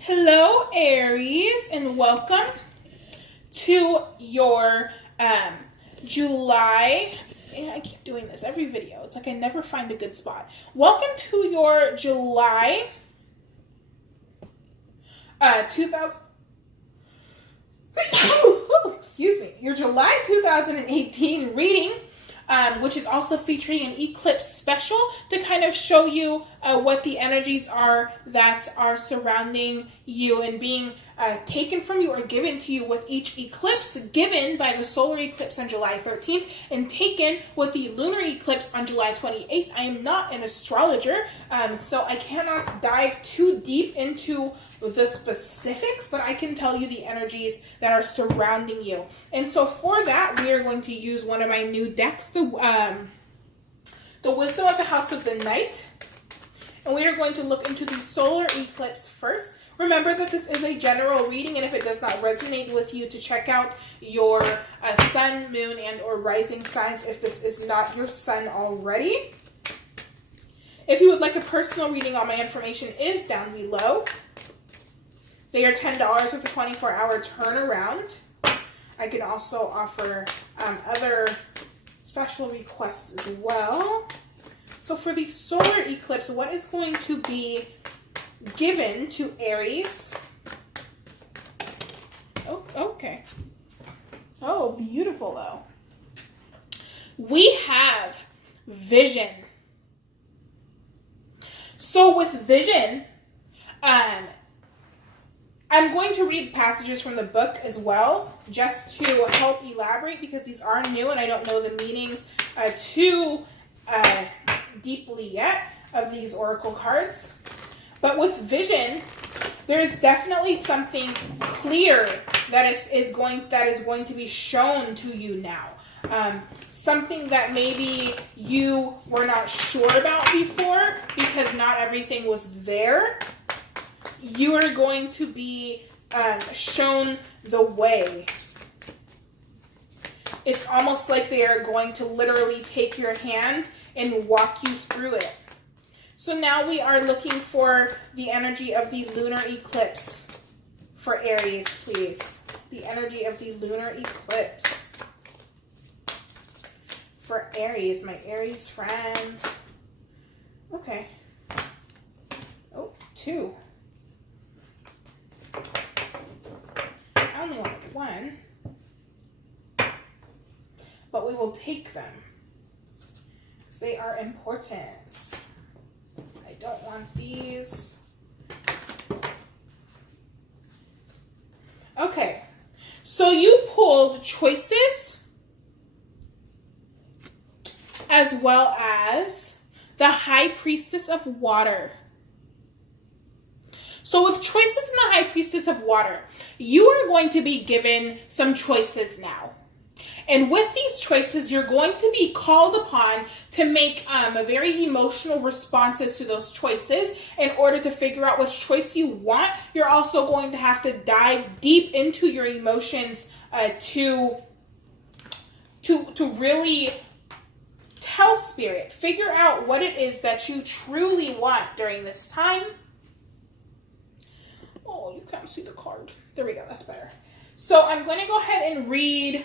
Hello, Aries, and welcome to your July. I keep doing this every video. It's like I never find a good spot. Welcome to your July 2000. Excuse me. Your July 2018 reading. Which is also featuring an Eclipse special to kind of show you what the energies are that are surrounding you and being taken from you or given to you with each eclipse, given by the solar eclipse on July 13th and taken with the lunar eclipse on July 28th. I am not an astrologer, so I cannot dive too deep into the specifics, but I can tell you the energies that are surrounding you. And so for that, we are going to use one of my new decks, the Wisdom of the House of the Night. And we are going to look into the solar eclipse first. Remember that this is a general reading, and if it does not resonate with you, to check out your sun, moon, and or rising signs if this is not your sun already. If you would like a personal reading, all my information is down below. They are $10 with a 24-hour turnaround. I can also offer other special requests as well. So for the solar eclipse, what is going to be given to Aries? Oh, okay. Oh, beautiful though. We have vision. So with vision, I'm going to read passages from the book as well, just to help elaborate, because these are new and I don't know the meanings too deeply yet of these oracle cards. But with vision, there is definitely something clear that is going to be shown to you now. Something that maybe you were not sure about before because not everything was there. You are going to be shown the way. It's almost like they are going to literally take your hand and walk you through it. So now we are looking for the energy of the lunar eclipse for Aries, please. The energy of the lunar eclipse for Aries, my Aries friends. Okay. Oh, 2. I only wanted 1, but we will take them because they are important. I don't want these. Okay, so you pulled choices as well as the High Priestess of Water. So with choices in the High Priestess of Water, you are going to be given some choices now. And with these choices, you're going to be called upon to make very emotional responses to those choices in order to figure out which choice you want. You're also going to have to dive deep into your emotions to really tell Spirit, figure out what it is that you truly want during this time. Oh, you can't see the card. There we go. That's better. So I'm going to go ahead and read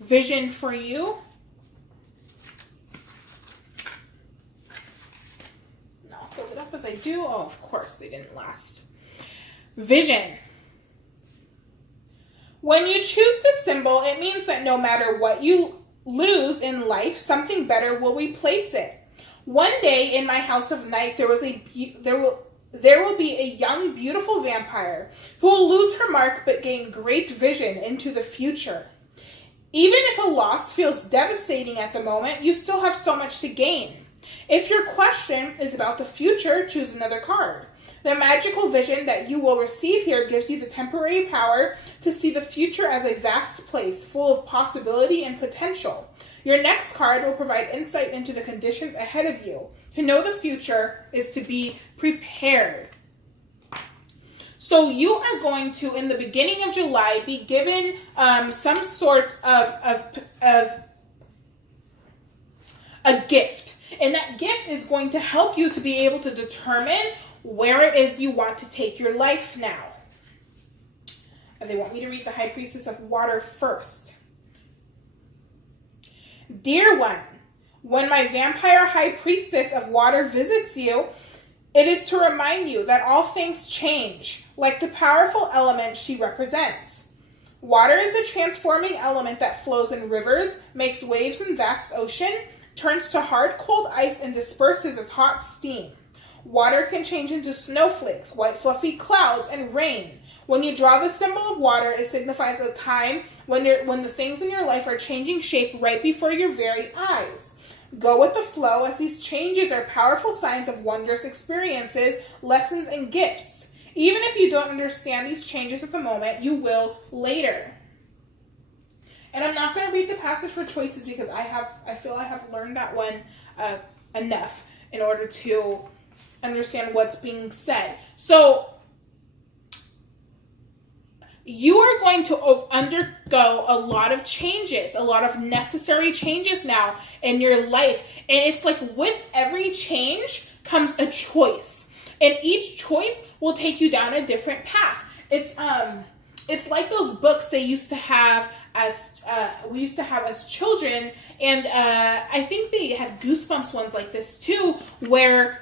vision for you. And I'll hold it up as I do. Oh, of course, they didn't last. Vision. When you choose this symbol, it means that no matter what you lose in life, something better will replace it. One day in my house of night, there will be a young, beautiful vampire who will lose her mark but gain great vision into the future. Even if a loss feels devastating at the moment, you still have so much to gain. If your question is about the future, choose another card. The magical vision that you will receive here gives you the temporary power to see the future as a vast place full of possibility and potential. Your next card will provide insight into the conditions ahead of you. To know the future is to be prepared. So you are going to, in the beginning of July, be given some sort of a gift. And that gift is going to help you to be able to determine where it is you want to take your life now. And they want me to read the High Priestess of Water first. Dear one, when my vampire High Priestess of Water visits you, it is to remind you that all things change, like the powerful element she represents. Water is a transforming element that flows in rivers, makes waves in vast ocean, turns to hard, cold ice, and disperses as hot steam. Water can change into snowflakes, white fluffy clouds, and rain. When you draw the symbol of water, it signifies a time when the things in your life are changing shape right before your very eyes. Go with the flow, as these changes are powerful signs of wondrous experiences, lessons, and gifts. Even if you don't understand these changes at the moment, you will later. And I'm not going to read the passage for choices because I feel I have learned that one enough in order to understand what's being said. So you are going to undergo a lot of changes, a lot of necessary changes now in your life. And it's like with every change comes a choice. And each choice will take you down a different path. It's like those books they used to have we used to have as children. And I think they had Goosebumps ones like this too, where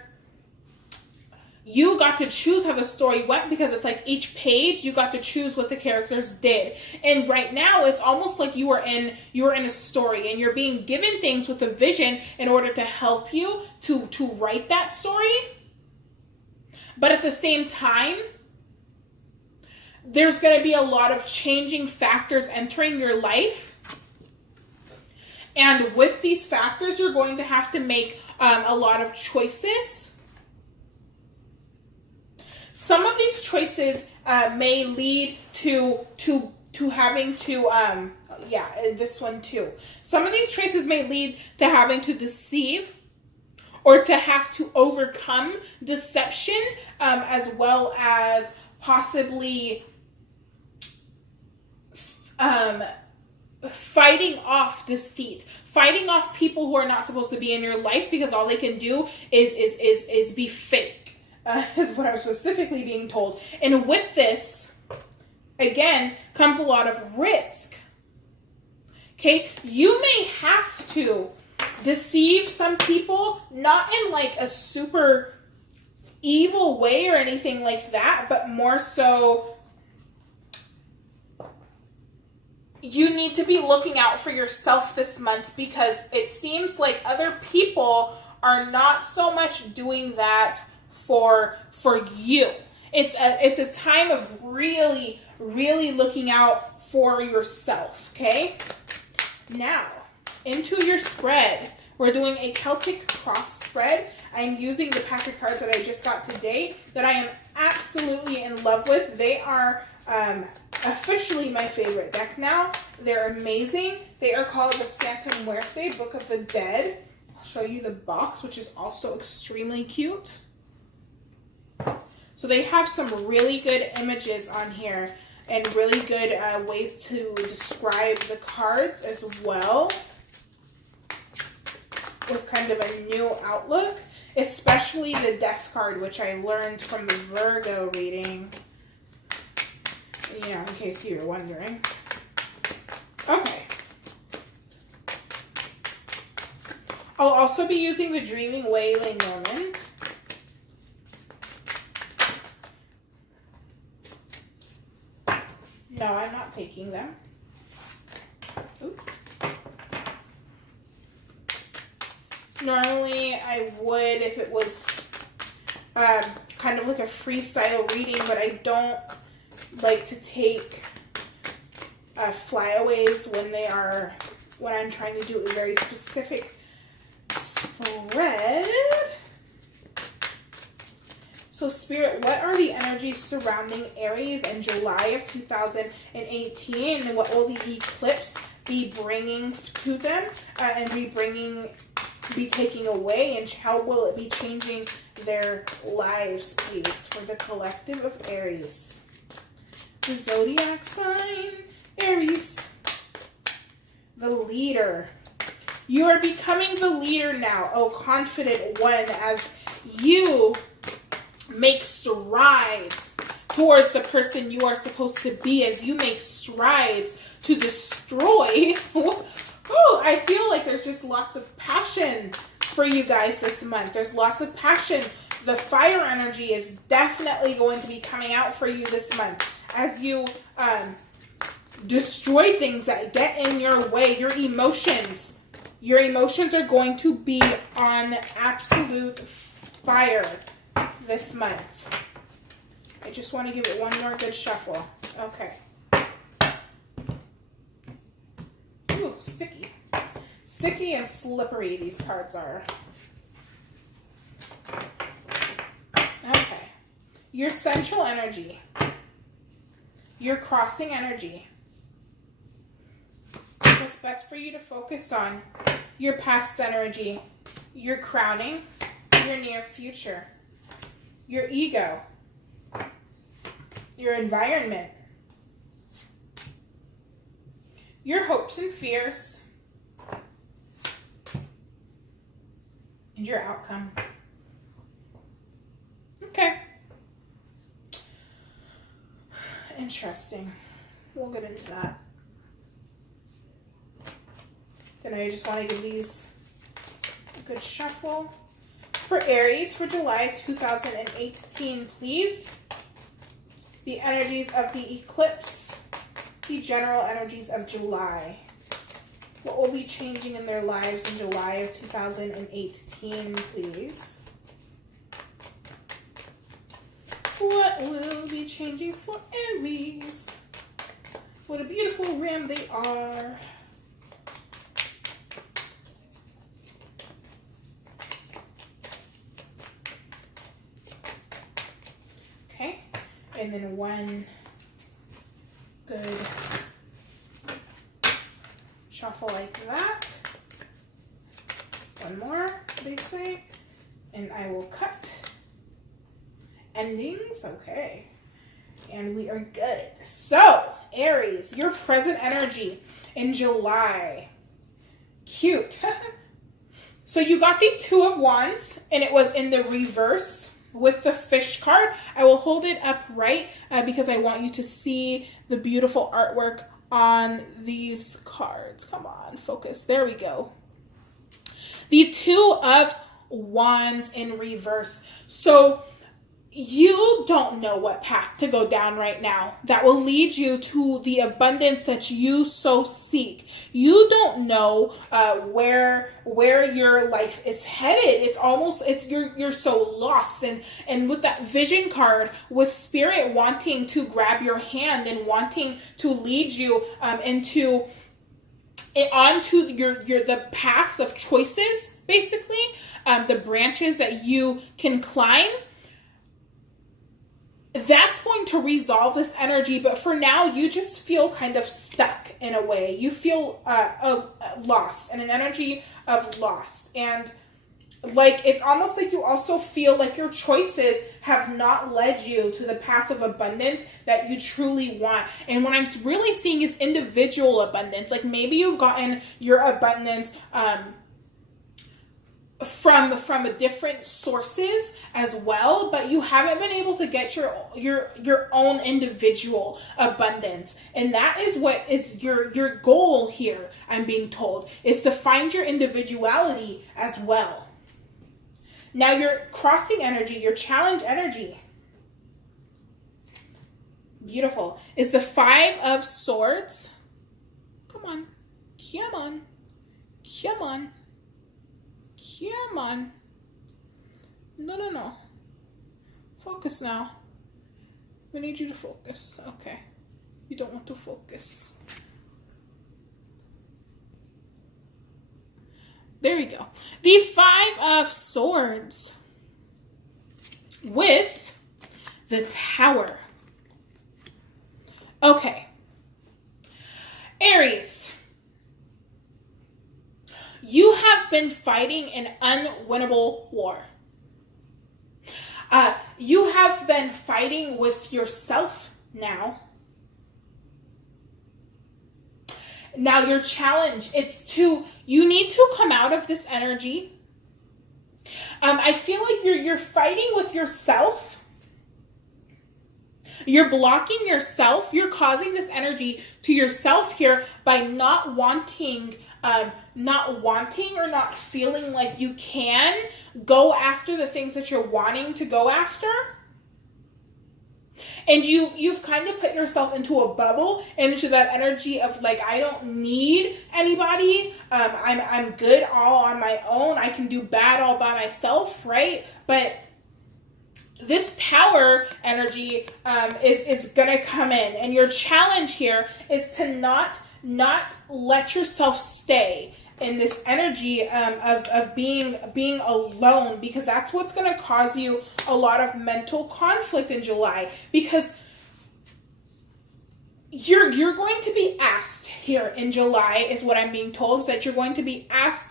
you got to choose how the story went, because it's like each page you got to choose what the characters did. And right now it's almost like you are in a story and you're being given things with a vision in order to help you to write that story. But at the same time, there's going to be a lot of changing factors entering your life. And with these factors, you're going to have to make a lot of choices. Some of these choices may lead to having to, this one too. Some of these choices may lead to having to deceive or to have to overcome deception, as well as possibly fighting off deceit, fighting off people who are not supposed to be in your life because all they can do is be fake. Is what I'm specifically being told. And with this, again, comes a lot of risk. Okay? You may have to deceive some people, not in like a super evil way or anything like that, but more so you need to be looking out for yourself this month, because it seems like other people are not so much doing that for you. It's a time of really, really looking out for yourself, okay? Now, into your spread. We're doing a Celtic cross spread. I'm using the pack of cards that I just got today that I am absolutely in love with. They are officially my favorite deck now. They're amazing. They are called the Santa Muerte Book of the Dead. I'll show you the box, which is also extremely cute. So they have some really good images on here and really good ways to describe the cards as well, with kind of a new outlook, especially the Death card, which I learned from the Virgo reading. Yeah, in case you were wondering. Okay. I'll also be using the Dreaming Wailing Moment. No, I'm not taking them. Ooh. Normally, I would if it was kind of like a freestyle reading, but I don't like to take flyaways when I'm trying to do a very specific spread. So Spirit, what are the energies surrounding Aries in July of 2018? And what will the eclipse be bringing to them and be taking away? And how will it be changing their lives, please, for the collective of Aries? The zodiac sign, Aries. The leader. You are becoming the leader now, oh confident one, as you make strides towards the person you are supposed to be, as you make strides to destroy. Oh, I feel like there's just lots of passion for you guys this month. There's lots of passion. The fire energy is definitely going to be coming out for you this month as you destroy things that get in your way. Your emotions are going to be on absolute fire this month. I just want to give it one more good shuffle. Okay. Ooh, sticky. Sticky and slippery these cards are. Okay. Your central energy. Your crossing energy. What's best for you to focus on? Your past energy. Your crowning. Your near future. Your ego. Your environment. Your hopes and fears. And your outcome. Okay. Interesting. We'll get into that. Then I just want to give these a good shuffle. For Aries for July 2018, please. The energies of the eclipse. The general energies of July. What will be changing in their lives in July of 2018, please? What will be changing for Aries? What a beautiful ram they are. Okay, and then one good shuffle like that. One more, they say. And I will cut. Endings, okay. And we are good. So, Aries, your present energy in July. Cute. So you got the Two of Wands, and it was in the reverse with the fish card. I will hold it upright because I want you to see the beautiful artwork on these cards. Come on, focus. There we go. The Two of Wands in reverse. So you don't know what path to go down right now that will lead you to the abundance that you so seek. You don't know where your life is headed. It's almost, you're so lost. And with that vision card, with spirit wanting to grab your hand and wanting to lead you onto the paths of choices, basically, the branches that you can climb. That's going to resolve this energy, but for now, you just feel kind of stuck in a way. You feel lost, and an energy of lost. And like, it's almost like you also feel like your choices have not led you to the path of abundance that you truly want. And what I'm really seeing is individual abundance. Like, maybe you've gotten your abundance from different sources as well, but you haven't been able to get your own individual abundance. And that is what is your goal here, I'm being told, is to find your individuality as well. Now your crossing energy, your challenge energy, beautiful, is the Five of Swords. Come on, come on, come on. Come on. No. Focus now. We need you to focus. Okay. You don't want to focus. There we go. The Five of Swords with the Tower. Okay. Aries. You have been fighting an unwinnable war. You have been fighting with yourself now. Now your challenge, you need to come out of this energy. I feel like you're fighting with yourself. You're blocking yourself. You're causing this energy to yourself here by not wanting or not feeling like you can go after the things that you're wanting to go after. And you've kind of put yourself into a bubble, into that energy of like, I don't need anybody. I'm good all on my own. I can do bad all by myself, right? But this Tower energy is gonna come in, and your challenge here is to not let yourself stay in this energy of being alone, because that's what's going to cause you a lot of mental conflict in July, because you're going to be asked here in July, is what I'm being told, is that you're going to be asked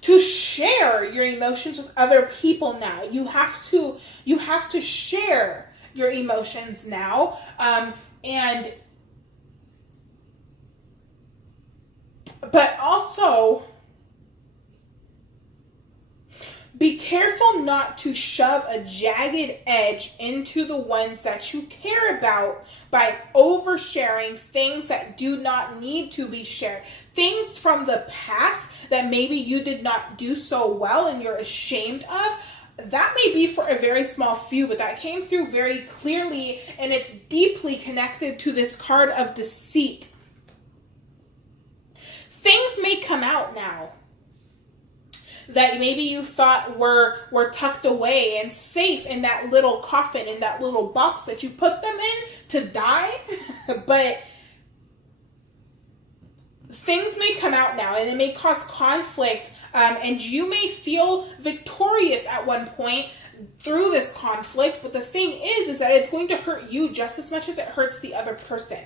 to share your emotions with other people now. You have to share your emotions now, but also be careful not to shove a jagged edge into the ones that you care about by oversharing things that do not need to be shared. Things from the past that maybe you did not do so well and you're ashamed of. That may be for a very small few, but that came through very clearly, and it's deeply connected to this card of deceit. Things may come out now that maybe you thought were tucked away and safe in that little coffin, in that little box that you put them in to die. But things may come out now, and it may cause conflict, and you may feel victorious at one point through this conflict. But the thing is that it's going to hurt you just as much as it hurts the other person.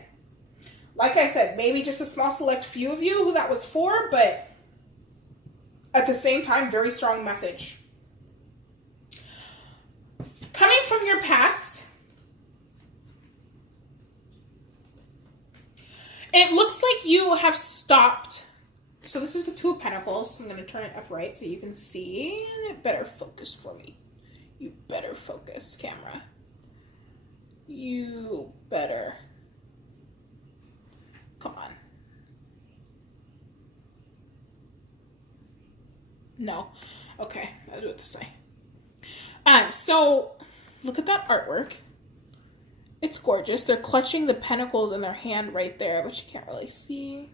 Like I said, maybe just a small select few of you who that was for, but at the same time, very strong message. Coming from your past, it looks like you have stopped. So this is the Two of Pentacles. I'm going to turn it upright so you can see. And it better focus for me. You better focus, camera. You better. Come on. No. Okay, I'll do it this way. So look at that artwork. It's gorgeous. They're clutching the pentacles in their hand right there, but you can't really see.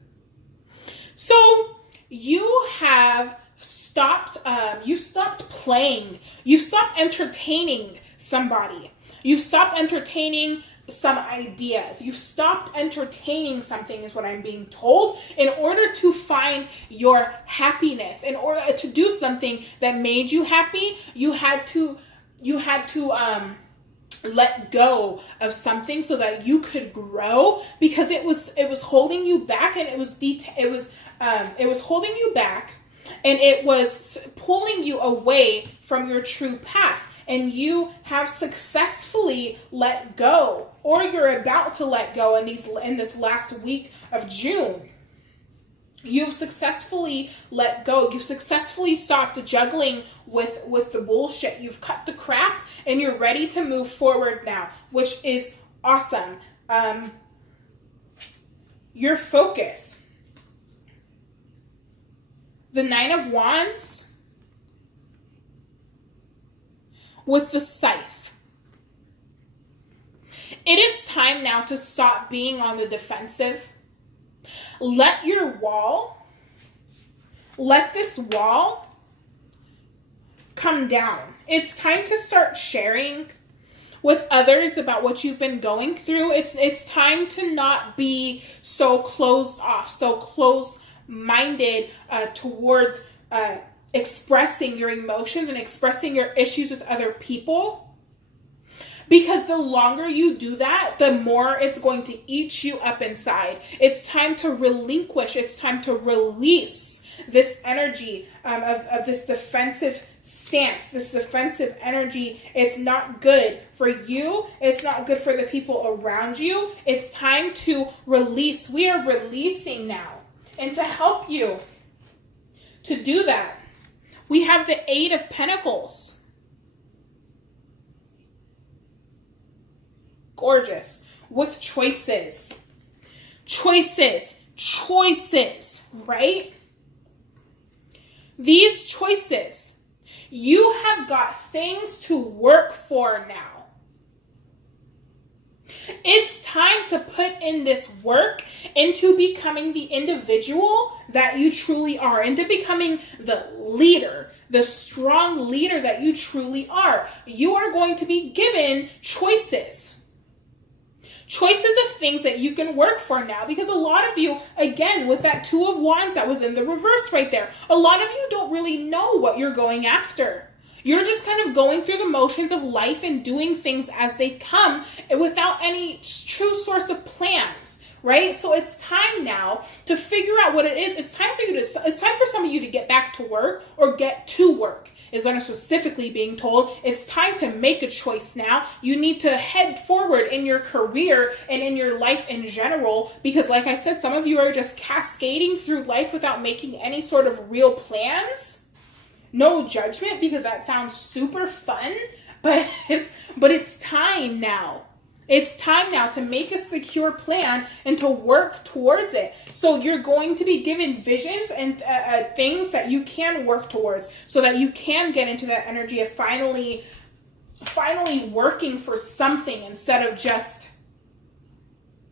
So you have stopped, you stopped playing. You've stopped entertaining somebody. You've stopped entertaining some ideas. You've stopped entertaining something, is what I'm being told, in order to find your happiness. In order to do something that made you happy, you had to let go of something so that you could grow, because it was holding you back, and it was holding you back, and it was pulling you away from your true path. And you have successfully let go, or you're about to let go in this last week of June. You've successfully let go. You've successfully stopped juggling with the bullshit. You've cut the crap, and you're ready to move forward now, which is awesome. You're focused. The Nine of Wands with the Scythe. It is time now to stop being on the defensive. Let this wall come down. It's time to start sharing with others about what you've been going through. It's time to not be so closed off, so close-minded towards expressing your emotions and expressing your issues with other people. Because the longer you do that, the more it's going to eat you up inside. It's time to relinquish. It's time to release this energy of this defensive stance, this defensive energy. It's not good for you. It's not good for the people around you. It's time to release. We are releasing now. And to help you to do that, we have the Eight of Pentacles. Gorgeous. With choices. Choices. Choices, right? These choices, you have got things to work for now. It's time to put in this work into becoming the individual that you truly are, into becoming the leader, the strong leader that you truly are. You are going to be given choices. Choices of things that you can work for now, because a lot of you, again, with that Two of Wands that was in the reverse right there, a lot of you don't really know what you're going after. You're just kind of going through the motions of life and doing things as they come without any true source of plans, right? So it's time now to figure out what it is. It's time for some of you to get back to work, or get to work, is what I'm specifically being told. It's time to make a choice now. You need to head forward in your career and in your life in general, because like I said, some of you are just cascading through life without making any sort of real plans. No judgment, because that sounds super fun, but it's time now. It's time now to make a secure plan and to work towards it. So you're going to be given visions and things that you can work towards, so that you can get into that energy of finally working for something instead of just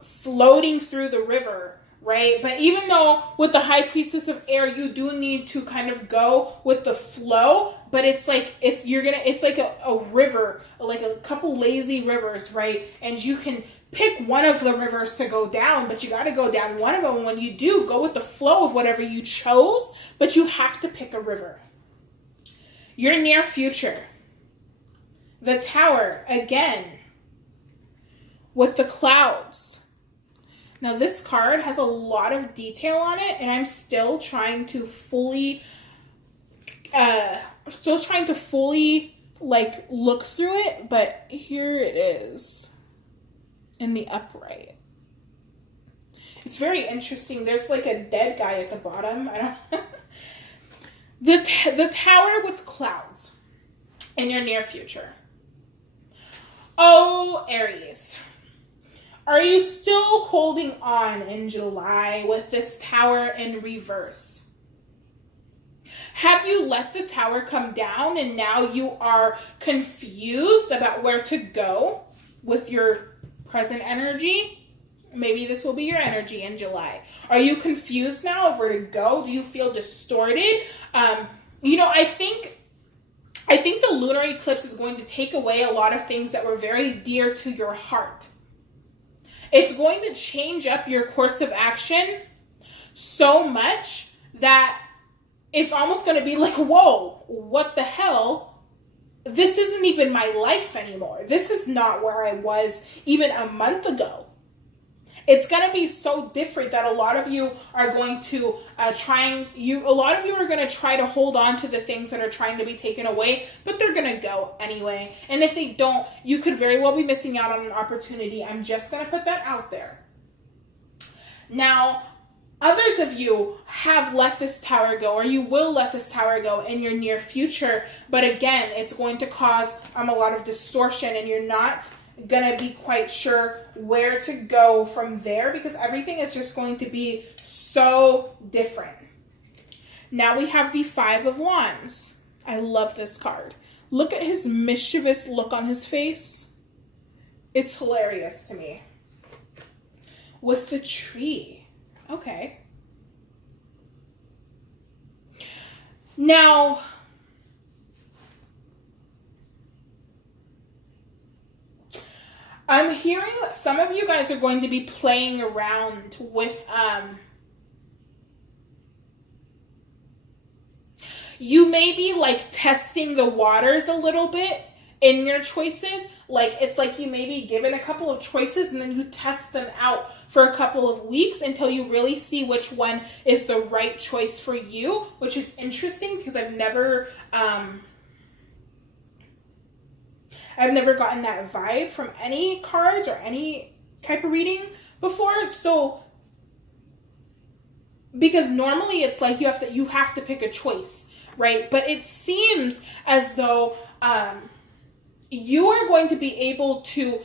floating through the river, right? But even though with the High Priestess of Air, you do need to kind of go with the flow, but it's like a river, like a couple lazy rivers, right? And you can pick one of the rivers to go down, but you got to go down one of them. And when you do, go with the flow of whatever you chose, but you have to pick a river. Your near future. The Tower, again, with the clouds. Now this card has a lot of detail on it, and I'm still trying to fully like look through it, but here it is in the upright. It's very interesting. There's like a dead guy at the bottom. I don't the Tower with clouds in your near future. Oh, Aries. Are you still holding on in July with this Tower in reverse? Have you let the Tower come down and now you are confused about where to go with your present energy? Maybe this will be your energy in July. Are you confused now of where to go? Do you feel distorted? I think the lunar eclipse is going to take away a lot of things that were very dear to your heart. It's going to change up your course of action so much that it's almost going to be like, whoa, what the hell? This isn't even my life anymore. This is not where I was even a month ago. It's going to be so different that a lot of you are going to try to hold on to the things that are trying to be taken away, but they're going to go anyway. And if they don't, you could very well be missing out on an opportunity. I'm just going to put that out there. Now, others of you have let this Tower go, or you will let this Tower go in your near future. But again, it's going to cause a lot of distortion, and you're not going to be quite sure where to go from there, because everything is just going to be so different. Now we have the Five of Wands. I love this card. Look at his mischievous look on his face. It's hilarious to me. With the tree. Okay. Now, I'm hearing that some of you guys are going to be playing around with, you may be like testing the waters a little bit in your choices. Like, it's like you may be given a couple of choices and then you test them out for a couple of weeks until you really see which one is the right choice for you, which is interesting because I've never I've never gotten that vibe from any cards or any type of reading before. So, because normally it's like you have to pick a choice, right? But it seems as though you are going to be able to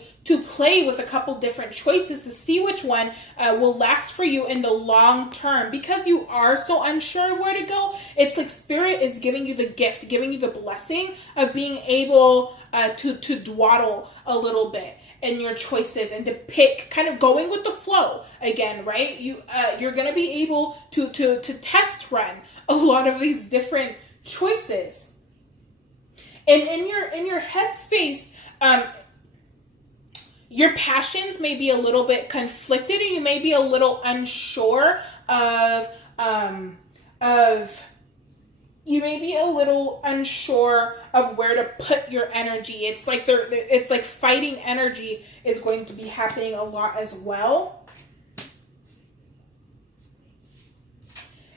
play with a couple different choices to see which one will last for you in the long term. Because you are so unsure of where to go, it's like Spirit is giving you the gift, giving you the blessing of being able to dawdle a little bit in your choices and to pick, kind of going with the flow again, right? You're going to be able to test run a lot of these different choices. And in your headspace, your passions may be a little bit conflicted, and you may be a little unsure of where to put your energy. It's like fighting energy is going to be happening a lot as well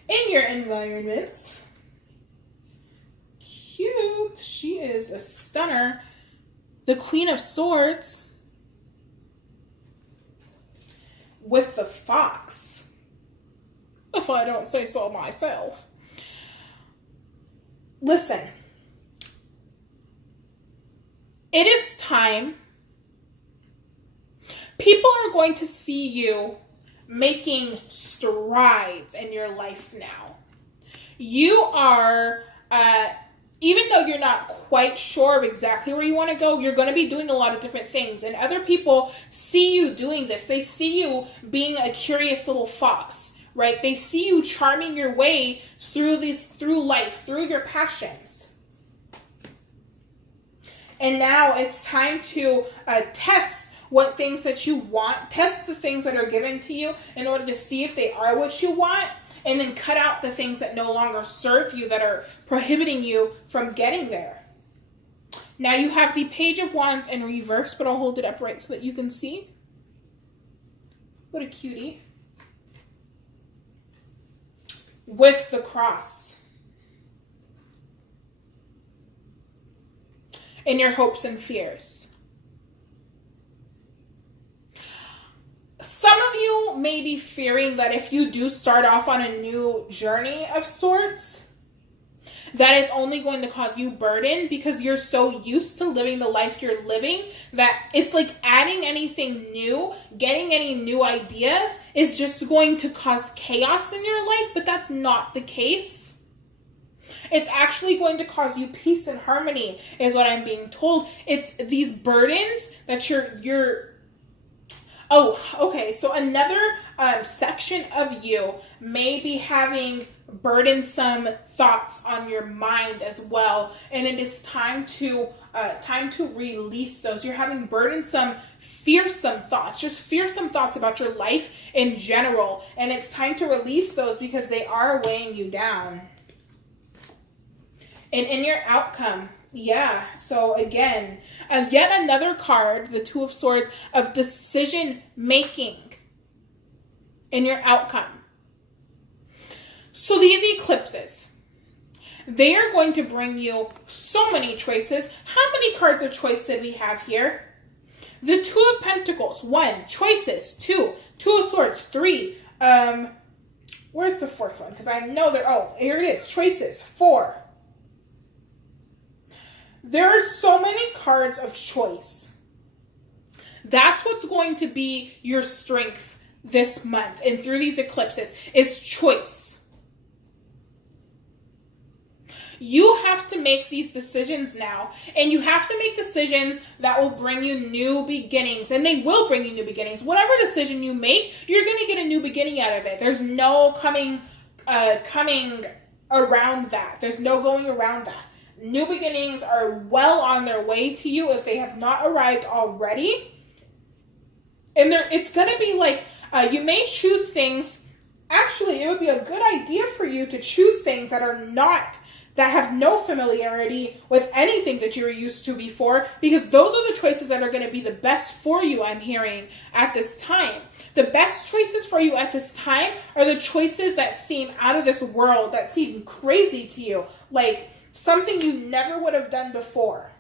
in your environments. Cute. She is a stunner. The Queen of Swords with the Fox, if I don't say so myself. Listen, it is time. People are going to see you making strides in your life now. You are, even though you're not quite sure of exactly where you want to go, you're going to be doing a lot of different things. And other people see you doing this. They see you being a curious little fox, right? They see you charming your way through life, through your passions. And now it's time to test what things that you want. Test the things that are given to you in order to see if they are what you want. And then cut out the things that no longer serve you, that are prohibiting you from getting there. Now you have the Page of Wands in reverse, but I'll hold it upright so that you can see. What a cutie. With the Cross. In your hopes and fears. Some of you may be fearing that if you do start off on a new journey of sorts, that it's only going to cause you burden because you're so used to living the life you're living that it's like adding anything new, getting any new ideas is just going to cause chaos in your life, but that's not the case. It's actually going to cause you peace and harmony, is what I'm being told. It's these burdens that you're Oh, okay. So another section of you may be having burdensome thoughts on your mind as well, and it is time to release those. You're having burdensome, fearsome thoughts, just fearsome thoughts about your life in general, and it's time to release those because they are weighing you down. And in your outcome, yeah, so again, and yet another card, the Two of Swords, of decision making in your outcome. So these eclipses, they are going to bring you so many choices. How many cards of choice did we have here? The Two of Pentacles, 1, choices, 2, Two of Swords, 3, where's the fourth one? Because I know here it is, choices, 4. There are so many cards of choice. That's what's going to be your strength this month and through these eclipses is choice. You have to make these decisions now, and you have to make decisions that will bring you new beginnings, and they will bring you new beginnings. Whatever decision you make, you're going to get a new beginning out of it. There's no coming around that. There's no going around that. New beginnings are well on their way to you if they have not arrived already. And it's going to be like, you may choose things. Actually, it would be a good idea for you to choose things that have no familiarity with anything that you're used to before, because those are the choices that are going to be the best for you, I'm hearing, at this time. The best choices for you at this time are the choices that seem out of this world, that seem crazy to you, like something you never would have done before.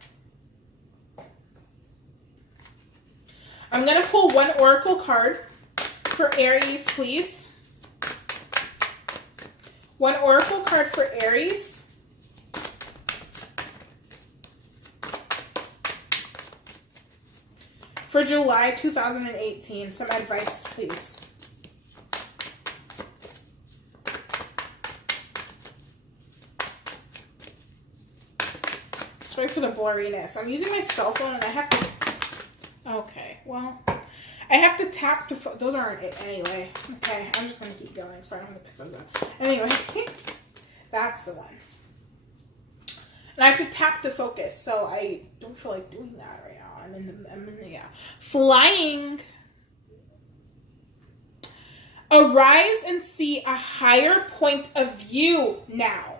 I'm going to pull one oracle card for Aries, please. One oracle card for Aries. For July 2018, some advice, please. Sorry for the blurriness. I'm using my cell phone and I have to... Okay, well, I have to tap to... Those aren't it anyway. Okay, I'm just going to keep going so I don't have to pick those up. Anyway, that's the one. And I have to tap to focus, so I don't feel like doing that right now. I'm in the, yeah. Flying. Arise and see a higher point of view now.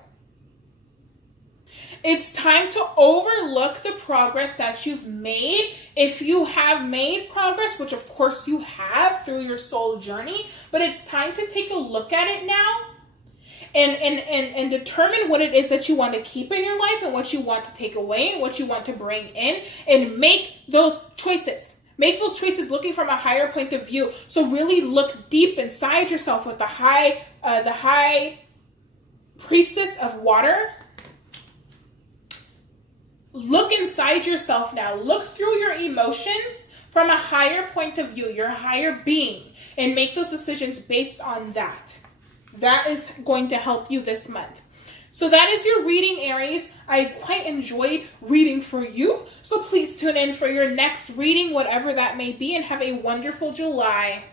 It's time to overlook the progress that you've made. If you have made progress, which of course you have through your soul journey, but it's time to take a look at it now and determine what it is that you want to keep in your life and what you want to take away and what you want to bring in, and make those choices. Make those choices looking from a higher point of view. So really look deep inside yourself with the high priestess of water. Look inside yourself now. Look through your emotions from a higher point of view, your higher being, and make those decisions based on that. That is going to help you this month. So that is your reading, Aries. I quite enjoyed reading for you. So please tune in for your next reading, whatever that may be, and have a wonderful July.